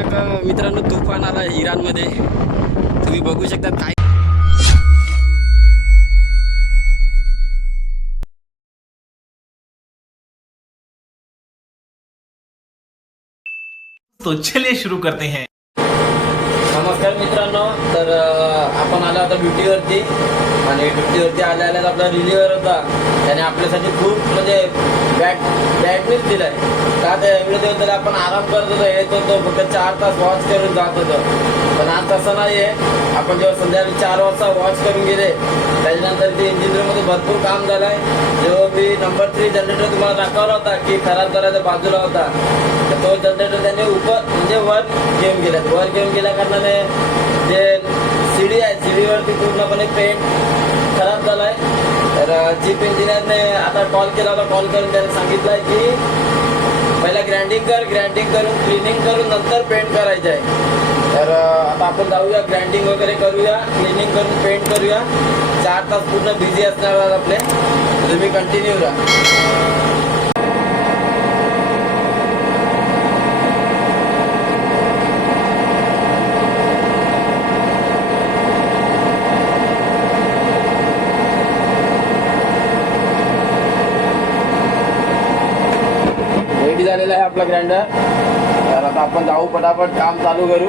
अचानक मित्रांनो तुफान आला इराणमध्ये. तुम्ही बघू शकता काय. तो चलिए शुरू करते हैं. नमस्कार मित्रांनो. तर आपण आला होता ड्युटीवरती आणि ड्युटीवरती आल्या आपला रिलीवर होता. त्याने आपल्यासाठी खूप म्हणजे बॅड न्यूज दिलाय. का त्या एवढे दिवस तरी आपण आराम करत होतो, येत होतो, फक्त 4 तास वॉच करून जात होतो. पण आज तसं नाही आहे. आपण जेव्हा संध्याकाळी 4 वाजता वॉच करून गेले त्याच्यानंतर ते इंजिन रूममध्ये भरपूर काम झालंय. जेव्हा मी नंबर 3 जनरेटर तुम्हाला दाखवला होता की खराब करायचा बाजूला होता, तर तो जनरेटर त्याने म्हणजे वर घेऊन गेल्या कारणाने जे सीडी आहे सीडीवरती पूर्णपणे पेंट खराब झालाय. तर चीफ इंजिनियरने आता कॉल केला होता. कॉल करून त्याने सांगितलंय की पहिला ग्राइंडिंग करून क्लिनिंग करून नंतर पेंट करायचं आहे. तर आता आपण जाऊया, ग्राइंडिंग वगैरे करूया, क्लिनिंग करून पेंट करूया. 4 तास पूर्ण बिझी असणार आहात आपले. तुम्ही कंटिन्यू राहा. रेडी झालेला आहे आपला ग्राइंडर. तर आता आपण जाऊ, पटापट काम चालू करू.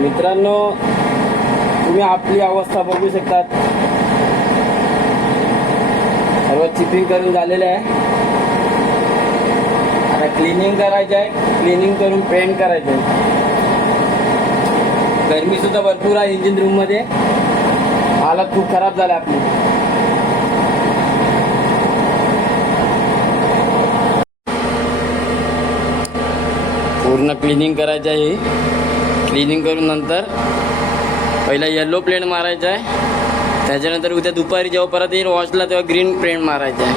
मित्रांनो, तुम्ही आपली अवस्था बघू शकतात. सर्व चिपिंग करून झालेलं आहे. आता क्लिनिंग करायचं आहे. क्लिनिंग करून पेंट करायचं आहे. गरमी सुद्धा भरपूर आहे इंजिन रूम मध्ये. हालत खूप खराब झाली आपली. पूर्ण क्लिनिंग करायचं आहे. क्लिनिंग करून नंतर पहिला येलो प्लेट मारायचा आहे. त्याच्यानंतर उद्या दुपारी जेव्हा परत येईल वॉचला तेव्हा ग्रीन पेंट मारायचा आहे.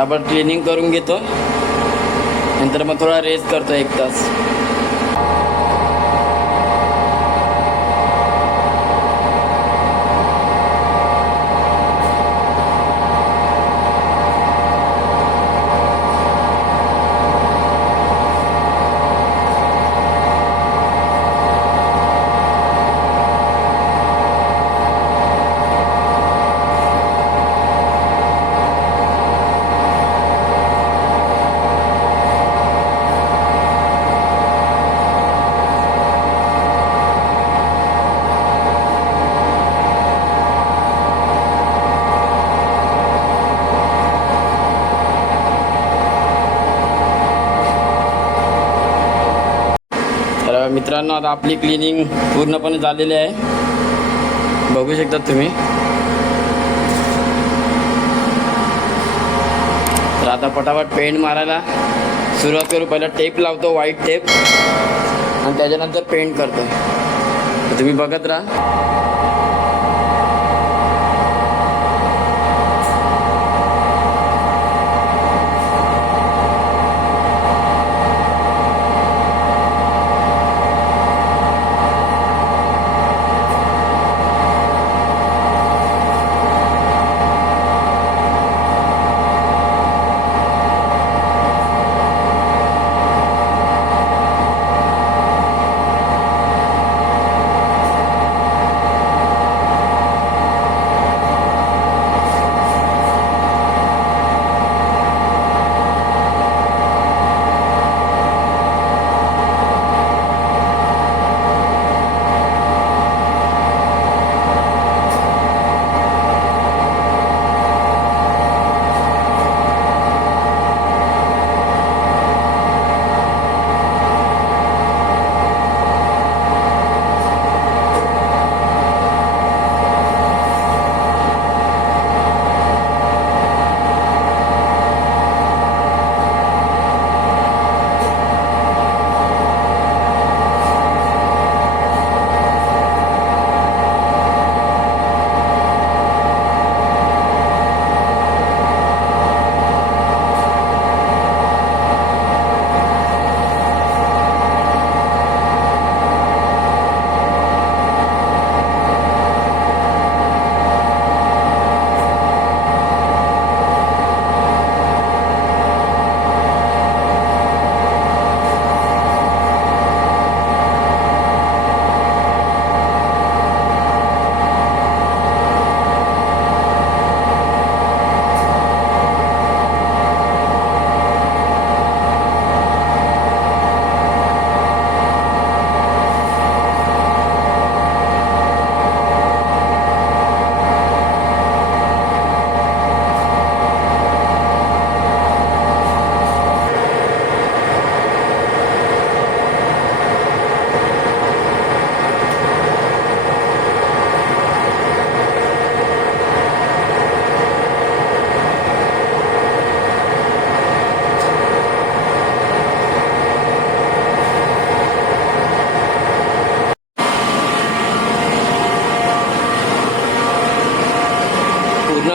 आपण क्लिनिंग करून घेतो, नंतर मग थोडा रेस्ट करतो 1 तास. तर मित्रांनो, आता आपली क्लिनिंग पूर्णपणे झालेली आहे, बघू शकता तुम्ही. तर आता पटापट पेंट मारायला सुरुवात करू. पहिला टेप लावतो, व्हाईट टेप, आणि त्याच्यानंतर पेंट करतो. तर तुम्ही बघत राहा.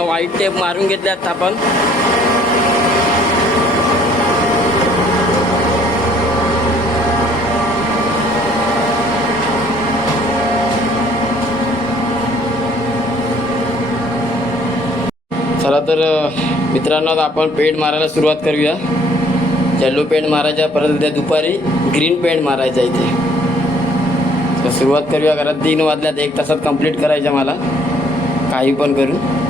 व्हाईट टेप मारून घेतले आता आपण. चला तर मित्रांनो, आपण पेंट मारायला सुरुवात करूया. येलो पेंट मारायचा, परत उद्या दुपारी ग्रीन पेंट मारायचा इथे. तर सुरुवात करूया. घरात 3 वाजल्यात, 1 तासात कंप्लीट करायचं मला, काही पण करून.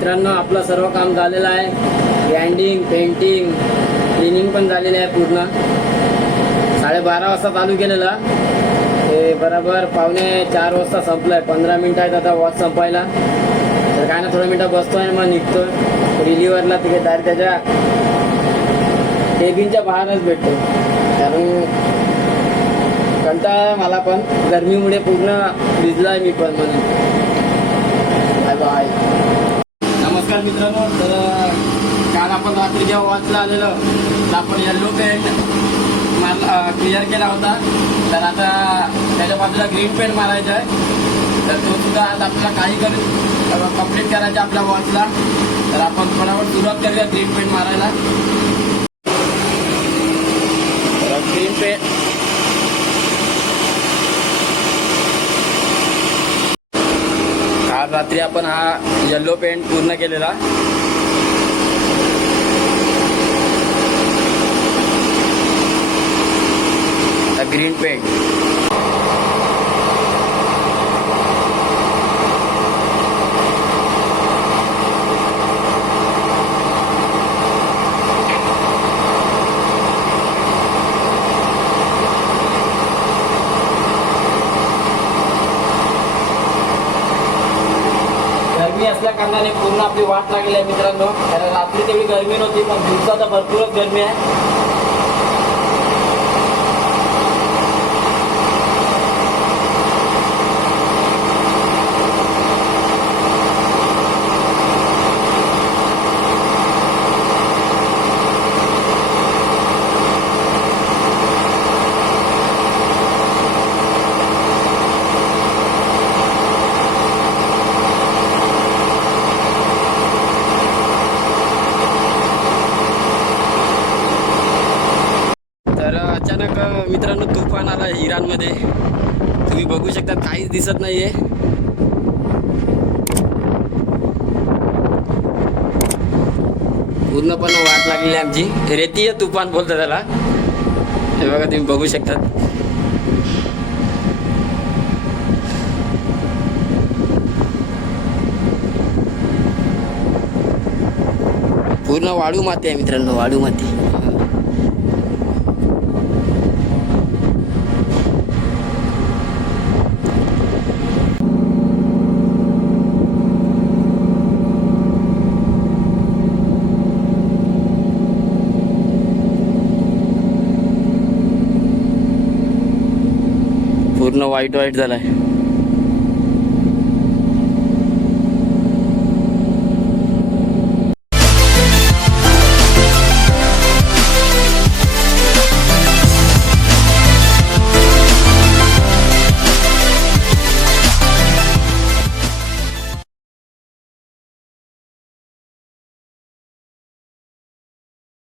मित्रांनो आपलं सर्व काम झालेलं आहे. ग्रँडिंग, पेंटिंग, क्लिनिंग पण झालेलं आहे पूर्ण. 12:30 वाजता चालू केलेलं, ते बरोबर 3:45 वाजता संपलं आहे. 15 मिनिटं आहेत आता वॉच संपायला. तर काय ना थोडं मिनटं बसतोय मग निघतो रिलीवरला. तिथे डायरेक्ट त्याच्या केबिनच्या बाहेरच भेटतो, कारण कंटाळा मला पण गरमीमुळे पूर्ण भिजलाय मी पण म्हणून. Bye bye. नमस्कार मित्रांनो. तर काल आपण रात्री जेव्हा वॉचला आलेलो तर आपण येल्लो पेंट क्लिअर केला होता. तर आता त्याच्या बाजूला ग्रीन पेंट मारायचा आहे. तर तो सुद्धा आज आपल्याला काही कंप्लीट करायचा आपल्या वॉचला. तर आपण फटाफट सुरुवात करूया ग्रीन पेंट मारायला. ग्रीन पेंट काल रात्री आपण हा येल्लो पेंट पूर्ण केलेला. ग्रीन पेंट गरमी असल्या कारणाने पूर्ण आपली वाट लागली आहे मित्रांनो. कारण रात्री तेवढी गरमी नव्हती, पण दिवसात भरपूरच गरमी आहे. अचानक मित्रांनो तुफान आला इराणमध्ये. तुम्ही बघू शकता काहीच दिसत नाहीये. पूर्णपणे वाट लागलेली आमची. रेतीय तुफान बोलतात त्याला. हे बघा तुम्ही बघू शकता. पूर्ण वाळू माती आहे मित्रांनो, वाळू माती. पूर्ण व्हाईट झालाय.